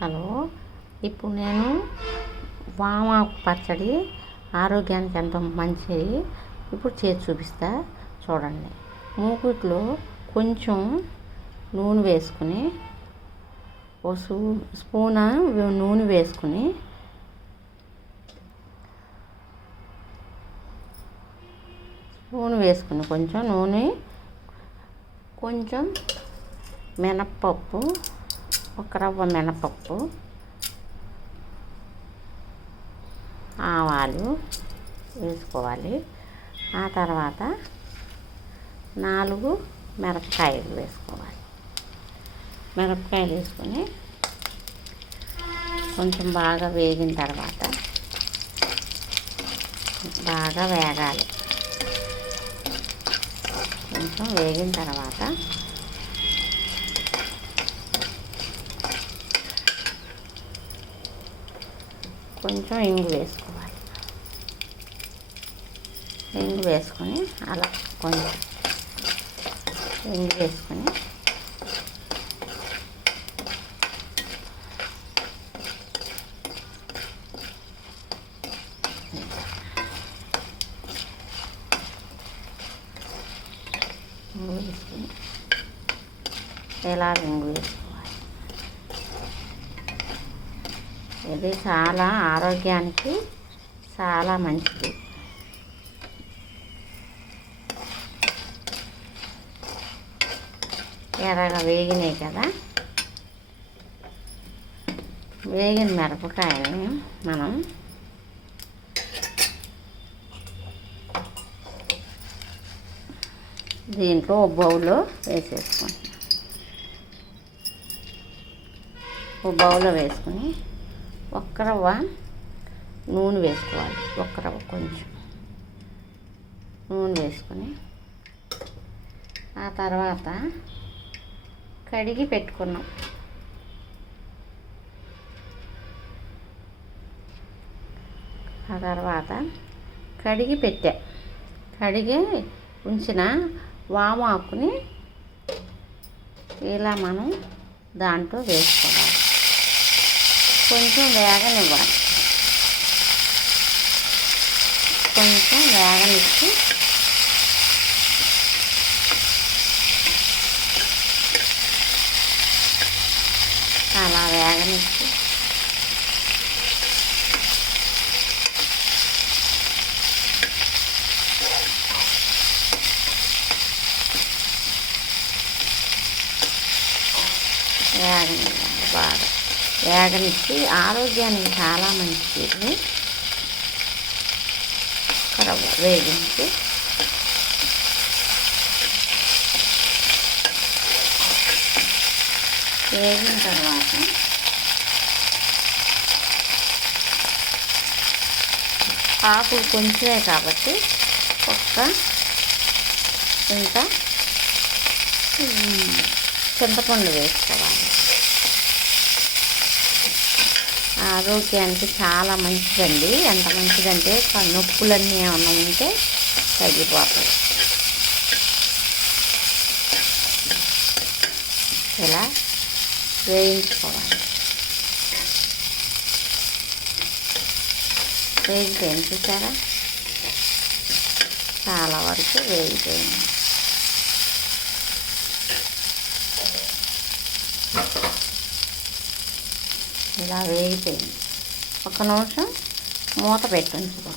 Hello. ఇప్పుడు నేను వామాకు పచ్చడి ఆరోగ్యానికి ఎంతో మంచిది. ఇప్పుడు చేసి చూపిస్తా చూడండి. మూకుట్లో కొంచెం నూనె వేసుకుని ఓ స్పూన్ నూనె వేసుకుని కొంచెం నూనె, కొంచెం మినప్పప్పు, ఒక రవ్వ మినపప్పు, ఆవాలు వేసుకోవాలి. ఆ తర్వాత 4 మిరపకాయలు వేసుకోవాలి. మిరపకాయలు వేసుకొని కొంచెం బాగా వేగిన తర్వాత బాగా వేగాలి. కొంచెం వేగిన తర్వాత కొంచెం ఇంగు వేసుకోవాలి. ఇంగు వేసుకొని అలా కొంచెం ఇంగు వేసుకొని ఇలా ఇంగు వేసుకోవాలి. ఇది చాలా ఆరోగ్యానికి చాలా మంచిది. ఎర్రగా వేగినాయి కదా, వేగిన మిరపకాయని మనం దీంట్లో ఒక బౌల్లో వేసేసుకుంటాం. ఒక బౌల్లో వేసుకుని ఒక్క రవ్వ నూనె వేసుకోవాలి. ఒక్క రవ్వ కొంచెం నూనె వేసుకొని ఆ తర్వాత కడిగి పెట్టుకున్నాం కడిగి ఉంచిన వామాకుని ఇలా మనం దాంట్లో వేసుకోవాలి. కొంచెం వేగనివ్వాలి. కొంచెం వేగనిచ్చి అలా వేగనిచ్చి బాగా వేగనిచ్చి ఆరోగ్యానికి చాలా మంచిది. వేగించి వేగిన తర్వాత ఆకులు కొంచెమే కాబట్టి ఇంత చింతపండు వేసుకోవాలి. ఆరోగ్యానికి చాలా మంచిదండి. ఎంత మంచిదంటే నొప్పులన్నీ ఏమన్నా ఉంటే తగ్గిపోతాయి. ఇలా వేయించుకోవాలి. వేగిపోయింది చూసారా, చాలా వరకు వేగిపోయింది. ఇలా వేగిపోయింది. ఒక నిమిషం మూత పెట్టి ఉంచుకో.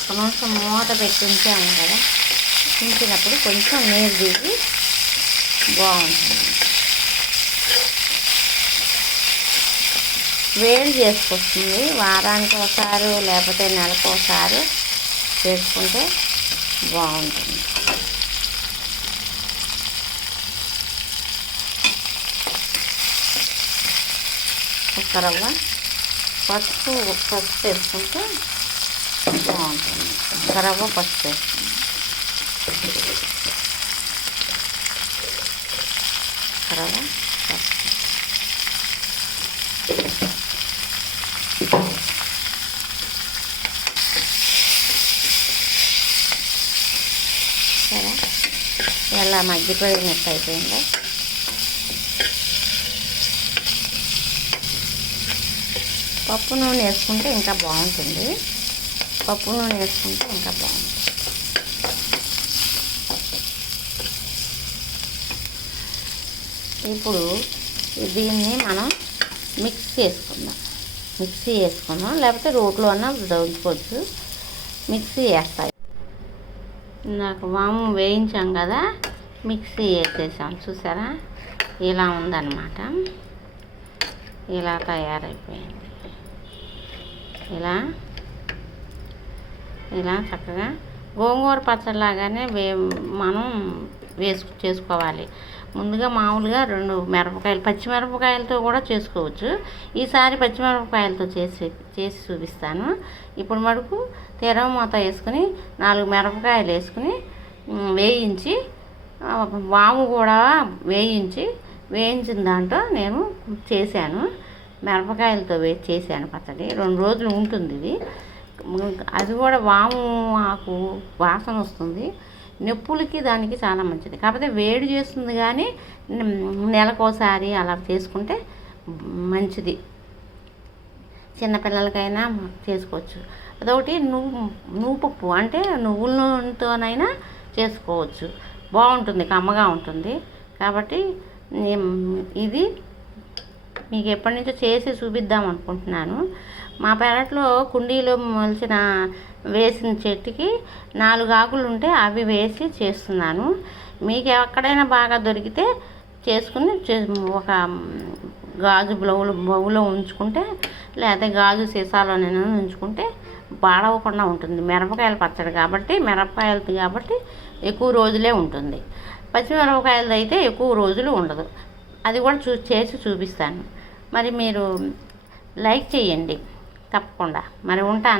ఒక నిమిషం మూత పెట్టి ఉంచాము కదా, ఉంచినప్పుడు కొంచెం నీరు దిగి బాగుంటుంది. వేడి చేసుకొస్తుంది. వారానికి ఒకసారి లేకపోతే నెలకు ఒకసారి చేసుకుంటే బాగుంటుంది. ఒక రవ్వ పసుపు వేసుకుంటే బాగుంటుంది. ఒక రవ్వ పసుపు వేసుకుంటాం. ఒక రవ్వ పసుపు సరే. ఎలా మగ్గిపోయినట్టు అయిపోయిందో. పప్పు నూనె వేసుకుంటే ఇంకా బాగుంటుంది. పప్పు నూనె వేసుకుంటే ఇంకా బాగుంటుంది. ఇప్పుడు దీన్ని మనం మిక్స్ చేసుకుందాం, లేకపోతే రోట్లో అన్నా దంచుకోవచ్చు. మిక్సీ వేస్తాయి. నాకు వాము వేయించాం కదా, మిక్సీ వేసేసాం. చూసారా, ఇలా ఉందన్నమాట. ఇలా తయారైపోయింది. ఇలా చక్కగా గోంగూర పచ్చడిలాగానే మనం చేసుకోవాలి. ముందుగా మామూలుగా 2 మిరపకాయలు, పచ్చిమిరపకాయలతో కూడా చేసుకోవచ్చు. ఈసారి పచ్చిమిరపకాయలతో చేసి చూపిస్తాను. ఇప్పుడు మటుకు తెరమూత వేసుకుని 4 మిరపకాయలు వేసుకుని వేయించి, వాము కూడా వేయించిన దాంట్లో నేను చేశాను. మిరపకాయలతో చేశాను పచ్చడి. 2 రోజులు ఉంటుంది ఇది. అది కూడా వాము ఆకు వాసన వస్తుంది. నొప్పులకి దానికి చాలా మంచిది. కాకపోతే వేడి చేస్తుంది, కానీ నెలకోసారి అలా చేసుకుంటే మంచిది. చిన్నపిల్లలకైనా చేసుకోవచ్చు. అదొకటి నువ్వుపప్పు అంటే నువ్వుల నూనెతోనైనా చేసుకోవచ్చు. బాగుంటుంది, కమ్మగా ఉంటుంది. కాబట్టి ఇది మీకు ఎప్పటి నుంచో చేసి చూపిద్దాం అనుకుంటున్నాను. మా పెరట్లో కుండీలో వేసిన చెట్టుకి 4 ఆకులు ఉంటే అవి వేసి చేస్తున్నాను. మీకు ఎక్కడైనా బాగా దొరికితే చేసుకుని ఒక గాజు బౌలో ఉంచుకుంటే, లేకపోతే గాజు సీసాలోనైనా ఉంచుకుంటే పాడవకుండా ఉంటుంది. మిరపకాయల పచ్చడి కాబట్టి ఎక్కువ రోజులే ఉంటుంది. పచ్చిమిరపకాయలది అయితే ఎక్కువ రోజులు ఉండదు. అది కూడా చేసి చూపిస్తాను. మరి మీరు లైక్ చేయండి తప్పకుండా. మరి ఉంటాను.